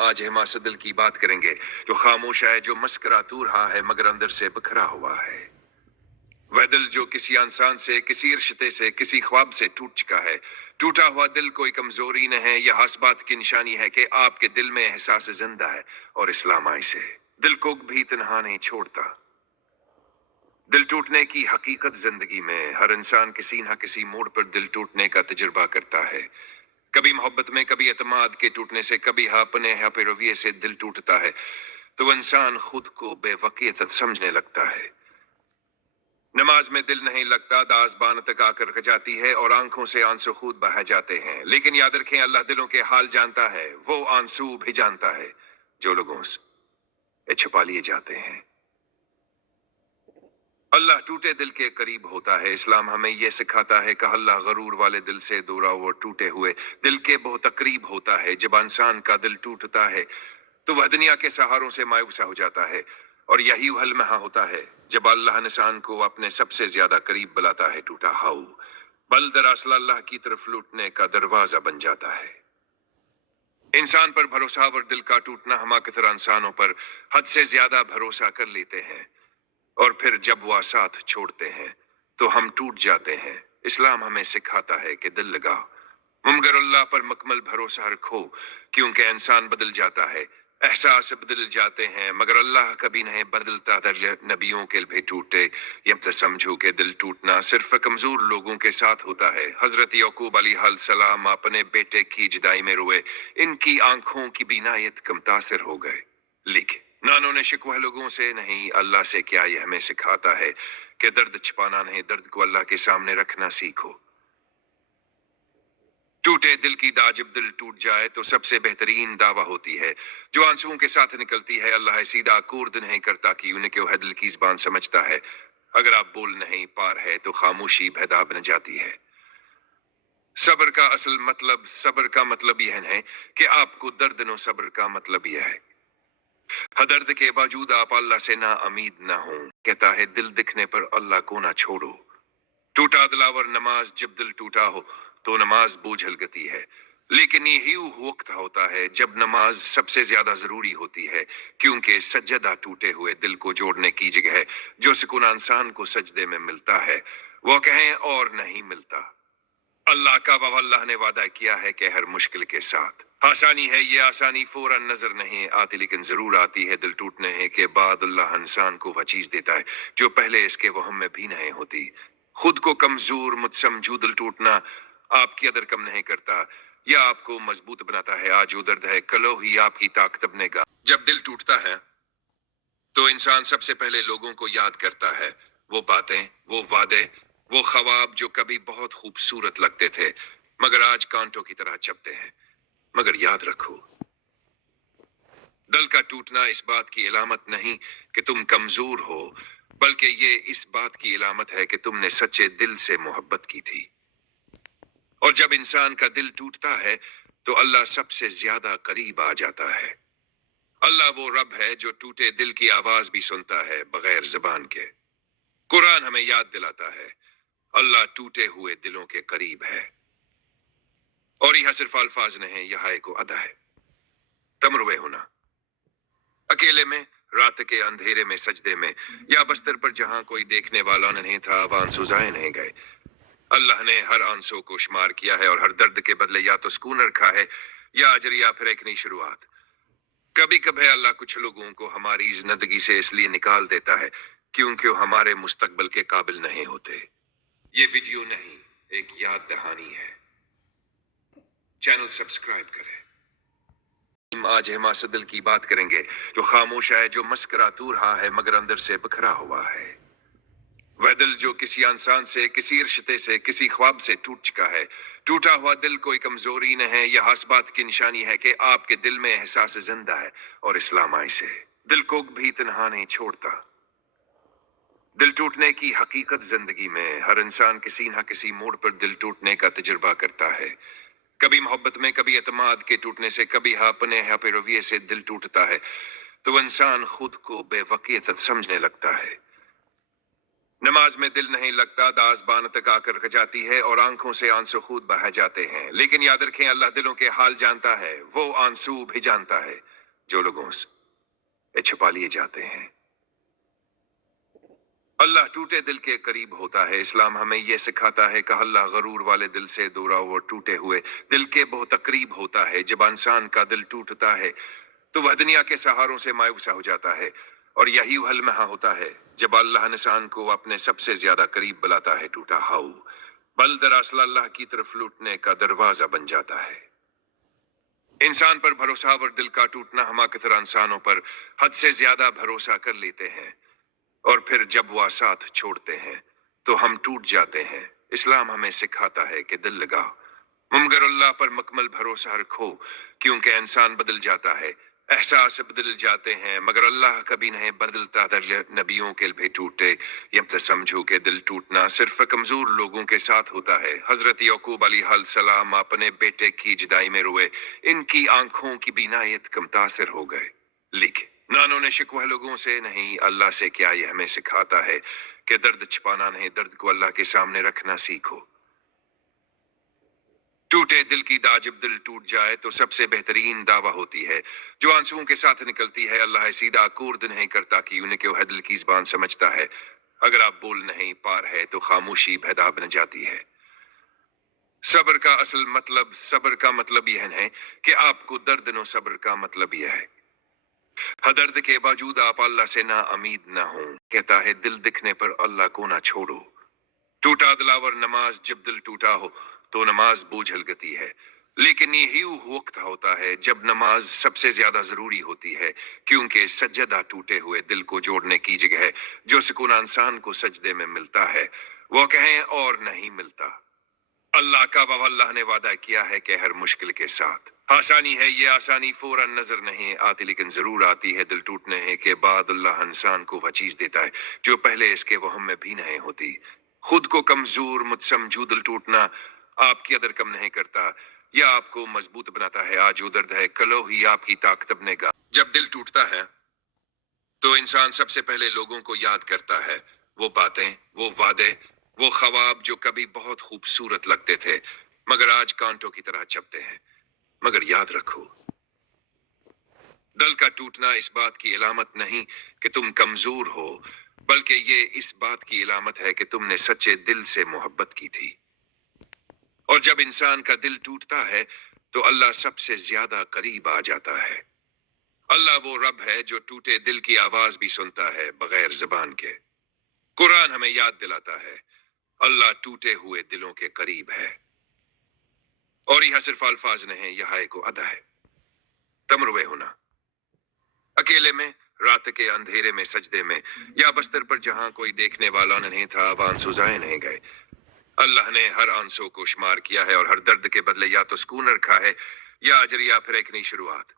आज हिमाचल दिल की बात करेंगे, जो खामोश है, जो मस्करा रहा है मगर अंदर से बिखरा हुआ है। वह दिल जो किसी इंसान से, किसी रिश्ते से, किसी ख्वाब से टूट चुका है। टूटा हुआ दिल कोई कमजोरी न है, यह हस बात की निशानी है कि आपके दिल में एहसास जिंदा है। और इस्लाम आए से दिल को भी तन्हा नहीं छोड़ता। दिल टूटने की हकीकत जिंदगी में हर इंसान किसी न किसी मोड़ पर दिल टूटने का तजुर्बा करता है। कभी मोहब्बत में, कभी एतमाद के टूटने से, कभी अपने रवैये से दिल टूटता है तो इंसान खुद को बेवकीयत समझने लगता है। नमाज में दिल नहीं लगता, दासबान तक आकर रख जाती है और आंखों से आंसू खुद बह जाते हैं। लेकिन याद रखें, अल्लाह दिलों के हाल जानता है, वो आंसू भी जानता है जो लोगों से छुपा लिए जाते हैं। अल्लाह टूटे दिल के करीब होता है। इस्लाम हमें यह सिखाता है कि अल्लाह गरूर वाले दिल से दूरा हुआ टूटे हुए दिल के बहुत करीब होता है। जब इंसान का दिल टूटता है तो वह दुनिया के सहारों से मायूसा हो जाता है, और यही हल महा होता है जब अल्लाह इंसान को अपने सबसे ज्यादा करीब बुलाता है। टूटा हाउ बल दरअसल अल्लाह की तरफ लौटने का दरवाजा बन जाता है। इंसान पर भरोसा और दिल का टूटना, हम अक्सर इंसानों पर हद से ज्यादा भरोसा कर लेते हैं और फिर जब वह साथ छोड़ते हैं तो हम टूट जाते हैं। इस्लाम हमें सिखाता है कि दिल लगाओ मगर अल्लाह पर मुकम्मल भरोसा रखो, क्योंकि इंसान बदल जाता है, एहसास बदल जाते हैं मगर अल्लाह कभी नहीं बदलता। दर्ज नबियों के भी टूटे, ये तो समझो कि दिल टूटना सिर्फ कमजोर लोगों के साथ होता है। हजरत याकूब अलैहिस्सलाम अपने बेटे की जुदाई में रोए, इनकी आंखों की बीनायत कम तासिर हो गए। लेकिन नानों ने शिकवा लोगों से नहीं, अल्लाह से। क्या यह हमें सिखाता है कि दर्द छिपाना नहीं, दर्द को अल्लाह के सामने रखना सीखो। टूटे दिल की दाग जब दिल टूट जाए तो सबसे बेहतरीन दावा होती है जो आंसुओं के साथ निकलती है। अल्लाह सीधा कुर्द नहीं करता कि उन्हें क्यों है, दिल की जुबान समझता है। अगर आप बोल नहीं पार है तो खामोशी पैदा बन जाती है। सब्र का असल मतलब, सब्र का मतलब यह है कि आपको दर्द नो, सब्र का मतलब यह है दर्द के बावजूद आप अल्लाह से ना उम्मीद ना हो। कहता है दिल दिखने पर अल्लाह को ना छोड़ो। टूटा दिलावर नमाज, जब दिल टूटा हो तो नमाज बोझल गति है। लेकिन यही वक्त होता है जब नमाज सबसे ज्यादा जरूरी होती है, क्योंकि सज्जदा टूटे हुए दिल को जोड़ने की जगह है। जो सुकून इंसान को सजदे में मिलता है वो कहें और नहीं मिलता। अल्लाह का अल्लाह ने वादा किया है कि हर मुश्किल के साथ आसानी है। ये आसानी फौरन नजर नहीं आती, लेकिन जरूर आती है दिल टूटने के बाद। अल्लाह इंसान को वह चीज देता है जो पहले इसके वहम में भी नहीं होती। खुद को कमजोर मत समझो। दिल टूटना आपकी कदर कम नहीं करता, यह आपको मजबूत बनाता है। आज जो दर्द है कलो ही आपकी ताकत बनेगा। जब दिल टूटता है तो इंसान सबसे पहले लोगों को याद करता है, वो बातें, वो वादे, वो ख्वाब जो कभी बहुत खूबसूरत लगते थे मगर आज कांटों की तरह चुभते हैं। मगर याद रखो, दिल का टूटना इस बात की इलामत नहीं कि तुम कमजोर हो, बल्कि ये इस बात की इलामत है कि तुमने सच्चे दिल से मोहब्बत की थी। और जब इंसान का दिल टूटता है तो अल्लाह सबसे ज्यादा करीब आ जाता है। अल्लाह वो रब है जो टूटे दिल की आवाज भी सुनता है बगैर जुबान के। कुरान हमें याद दिलाता है अल्लाह टूटे हुए दिलों के करीब है। और यह सिर्फ अल्फाज नहीं, यह एक अदा है। तमरुए होना अकेले में, रात के अंधेरे में, सजदे में, या बस्तर पर जहां कोई देखने वाला नहीं था, वह आंसू जाए नहीं गए। अल्लाह ने हर आंसू को शुमार किया है और हर दर्द के बदले या तो सुकून रखा है या अजर, या फिर एक नई शुरुआत। कभी कभी अल्लाह कुछ लोगों को हमारी जिंदगी से इसलिए निकाल देता है क्योंकि वो हमारे मुस्तकबिल के काबिल नहीं होते। ये वीडियो नहीं, एक याद दहानी है। चैनल सब्सक्राइब करें। आज हिमाचल दिल की बात करेंगे, जो खामोश है, जो मस्करा रहा है मगर अंदर से बिखरा हुआ है। वह दिल जो किसी इंसान से, किसी रिश्ते से, किसी ख्वाब से टूट चुका है। टूटा हुआ दिल कोई कमजोरी न है, यह हस बात की निशानी है कि आपके दिल में एहसास जिंदा है। और इस्लाम आए से दिल को भी तन्हा नहीं छोड़ता। दिल टूटने की हकीकत जिंदगी में हर इंसान किसी न किसी मोड़ पर दिल टूटने का तजुर्बा करता है। कभी मोहब्बत में, कभी एतमाद के टूटने से, कभी अपने रवैये से दिल टूटता है तो इंसान खुद को बेवकीयत समझने लगता है। नमाज में दिल नहीं लगता, दाज़बान तक आकर रख जाती है और आंखों से आंसू खुद बह जाते हैं। लेकिन याद रखें, अल्लाह दिलों के हाल जानता है, वो आंसू भी जानता है जो लोगों से छुपा लिए जाते हैं। अल्लाह टूटे दिल के करीब होता है। इस्लाम हमें यह सिखाता है कि अल्लाह गरूर वाले दिल से दूरा और टूटे हुए दिल के बहुत करीब होता है। जब इंसान का दिल टूटता है तो वह दुनिया के सहारों से मायूसा हो जाता है, और यही हल वहां होता है जब अल्लाह इंसान को अपने सबसे ज्यादा करीब बुलाता है। टूटा हाउ बल दरअसल अल्लाह की तरफ लौटने का दरवाजा बन जाता है। इंसान पर भरोसा और दिल का टूटना, हम अक्सर इंसानों पर हद से ज्यादा भरोसा कर लेते हैं और फिर जब वह साथ छोड़ते हैं तो हम टूट जाते हैं। इस्लाम हमें सिखाता है कि दिल लगाओ मगर अल्लाह पर मुकम्मल भरोसा रखो, क्योंकि इंसान बदल जाता है, एहसास बदल जाते हैं, मगर अल्लाह कभी नहीं बदलता। दर नबियों के भी टूटे। यब तक समझो कि दिल टूटना सिर्फ कमजोर लोगों के साथ होता है। हजरत यकूब अलैहिस्सलाम अपने बेटे की जुदाई में रोए, इनकी आंखों की बीनायत कम तासिर हो गए। लिखे नानों ने शिकवा लोगों से नहीं, अल्लाह से। क्या यह हमें सिखाता है कि दर्द छिपाना नहीं, दर्द को अल्लाह के सामने रखना सीखो। टूटे दिल की दाग जब दिल टूट जाए तो सबसे बेहतरीन दावा होती है जो आंसुओं के साथ निकलती है। अल्लाह सीधा कुर्द नहीं करता कि उन्हें क्यों है, दिल की जुबान समझता है। अगर आप बोल नहीं पा रहे तो खामोशी पैदा बन जाती है। सब्र का मतलब यह है कि आपको दर्द नो, सब्र का मतलब यह है दर्द के बावजूद आप अल्लाह से ना उम्मीद ना हो। कहता है दिल दिखने पर अल्लाह को ना छोड़ो। टूटा दिलावर नमाज, जब दिल टूटा हो तो नमाज बोझल गती है, लेकिन यही वक्त होता है जब नमाज सबसे ज्यादा जरूरी होती है, क्योंकि सज्जदा टूटे हुए दिल को जोड़ने की जगह है। जो सुकून इंसान को सजदे में मिलता है वो कहें और नहीं मिलता। अल्लाह का अल्लाह ने वादा किया है कि हर मुश्किल के साथ आसानी है। ये आसानी फौरन नजर नहीं आती, लेकिन जरूर आती है। दिल टूटने के बाद अल्लाह इंसान को वह चीज देता है जो पहले इसके वहम में भी नहीं होती। खुद को कमजोर मुझ समझू। दिल टूटना आपकी कदर कम नहीं करता, या आपको मजबूत बनाता है। आज जो दर्द है कलो ही आपकी ताकत बनेगा। जब दिल टूटता है तो इंसान सबसे पहले लोगों को याद करता है, वो बातें, वो वादे, वो ख्वाब जो कभी बहुत खूबसूरत लगते थे मगर आज कांटों की तरह चुभते हैं। मगर याद रखो, दिल का टूटना इस बात की इलामत नहीं कि तुम कमजोर हो, बल्कि ये इस बात की इलामत है कि तुमने सच्चे दिल से मोहब्बत की थी। और जब इंसान का दिल टूटता है तो अल्लाह सबसे ज्यादा करीब आ जाता है। अल्लाह वो रब है जो टूटे दिल की आवाज भी सुनता है बगैर जुबान के। कुरान हमें याद दिलाता है अल्लाह टूटे हुए दिलों के करीब है। और यह सिर्फ अल्फाज नहीं, यह एक अदा है। तमरुए होना अकेले में, रात के अंधेरे में, सजदे में, या बस्तर पर जहां कोई देखने वाला नहीं था, अब आंसू जाए नहीं गए। अल्लाह ने हर आंसू को शुमार किया है और हर दर्द के बदले या तो सुकून रखा है या अजर, या फिर एक नई शुरुआत।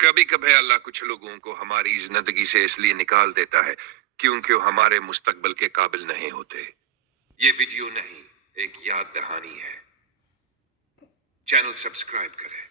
कभी कभी अल्लाह कुछ लोगों को हमारी जिंदगी से इसलिए निकाल देता है क्योंकि वो हमारे मुस्तकबिल के काबिल नहीं होते। ये वीडियो नहीं, एक याद दहानी है। चैनल सब्सक्राइब करें।